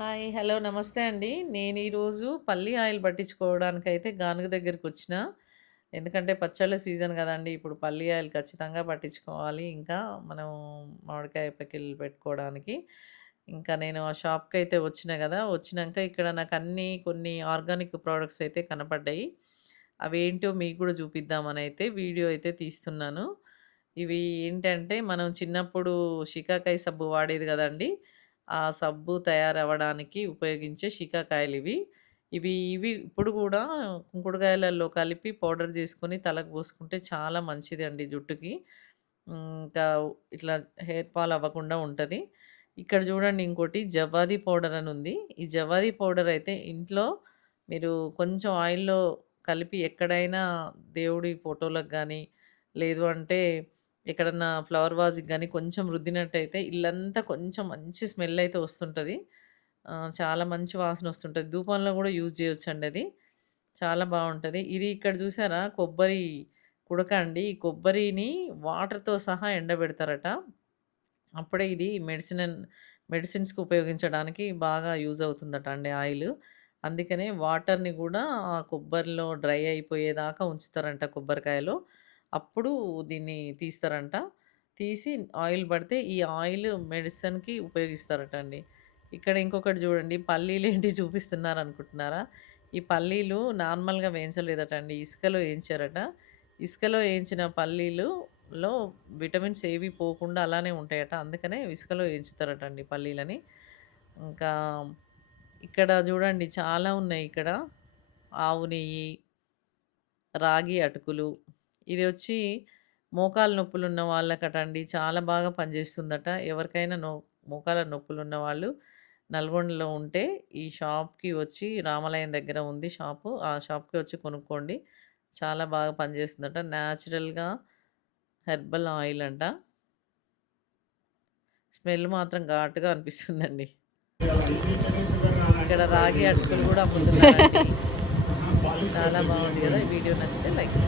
Hi. Hello. నమస్తే అండి. నేను ఈరోజు పల్లి ఆయిల్ పట్టించుకోవడానికైతే గానుగ దగ్గరికొచ్చిన. ఎందుకంటే పచ్చళ్ళ సీజన్ గదండీ! ఇప్పుడు పల్లి ఆయిల్ ఖచ్చితంగా పట్టించుకోవాలి. ఇంకా మనం మామిడికాయ పికిల్ పెట్టుకోవడానికి. ఇంకా నేను ఆ షాప్‌కైతే వచ్చిన గదా! వచ్చినంక ఇక్కడ నాకన్నీ కొన్ని ఆర్గానిక్ ప్రొడక్ట్స్ అయితే కనపడ్డాయి. అవేంటో మీకు గూడా చూపిద్దామనైతే వీడియో అయితే తీస్తున్నాను. ఇవి ఏంటంటే మనం చిన్నప్పుడు షికాకాయి సబ్బు వాడేది గదండీ! ఆ సబ్బు తయారవ్వడానికి ఉపయోగించే షికాకాయలివి. ఇవి ఇప్పుడు గూడా కుంకుడుకాయలలో కలిపి పౌడర్ జేసుకొని తలకు పూసుకుంటే చాలా మంచిదండి జుట్టుకి. ఇంకా ఇట్లా హెయిర్ ఫాల్ అవ్వకుండా ఉంటది. ఇక్కడ జూడండి ఇంకోటి జవ్వాది పౌడర్ అనుంది. ఈ జవ్వాది పౌడర్ అయితే ఇంట్లో మీరు కొంచెం ఆయిల్‌లో కలిపి ఎక్కడైనా దేవుడి ఫోటోలకు గానీ, లేదు అంటే ఎక్కడన్నా ఫ్లవర్ వాజ్‌కి గాని కొంచెం రుద్దినట్టయితే ఇల్లంతా కొంచెం మంచి స్మెల్ అయితే వస్తుంటది. చాలా మంచి వాసనొస్తుంటది. ధూపంలో గూడా యూజ్ జేయొచ్చండి అది. చాలా బావుంటది. ఇది ఇక్కడ చూసారా కొబ్బరి కుడక అండి. ఈ కొబ్బరిని వాటర్‌తో సహా ఎండబెడతారట. అప్పుడే ఇది మెడిసిన్స్‌కి ఉపయోగించడానికి బాగా యూజ్ అవుతుందట అండి ఆయిలు. అందుకనే వాటర్‌ని గూడా ఆ కొబ్బరిలో డ్రై అయిపోయేదాకా ఉంచుతారంట కొబ్బరికాయలో. అప్పుడు దీన్ని తీస్తారంట. తీసి ఆయిల్ పడితే ఈ ఆయిల్ మెడిసిన్‌కి ఉపయోగిస్తారట అండి. ఇక్కడ ఇంకొకటి చూడండి పల్లీలేంటి చూపిస్తున్నారనుకుంటున్నారా? ఈ పల్లీలు నార్మల్‌గా వేయించలేదట అండి. ఇసుకలో ఏయించారట. ఇసుకలో ఏయించిన పల్లీలులో విటమిన్స్ ఏవి పోకుండా అలానే ఉంటాయట. అందుకనే ఇసుకలో ఏయించుతారటండి పల్లీలని. ఇంకా ఇక్కడ జూడండి చాలా ఉన్నాయి ఇక్కడ. ఆవు నెయ్యి, రాగి అటుకులు. ఇది వచ్చి మోకాలు నొప్పులున్న వాళ్ళకటండి చాలా బాగా పనిజేస్తుందట. ఎవరికైనా మోకాళ్ళ నొప్పులున్న వాళ్ళు నల్గొండలో ఉంటే ఈ షాప్‌కి వచ్చి రామాలయం దగ్గర ఉంది షాపు. ఆ షాప్‌కి వచ్చి కొనుక్కోండి. చాలా బాగా పనిజేస్తుందట. నేచురల్‌గా హెర్బల్ ఆయిల్ అంట. స్మెల్ మాత్రం ఘాటుగా అనిపిస్తుందండి. ఇక్కడ రాగి అటుకులు గూడా అమ్ముతున్నారండి. చాలా బావుంది గదా! ఈ వీడియో నచ్చితే లైక్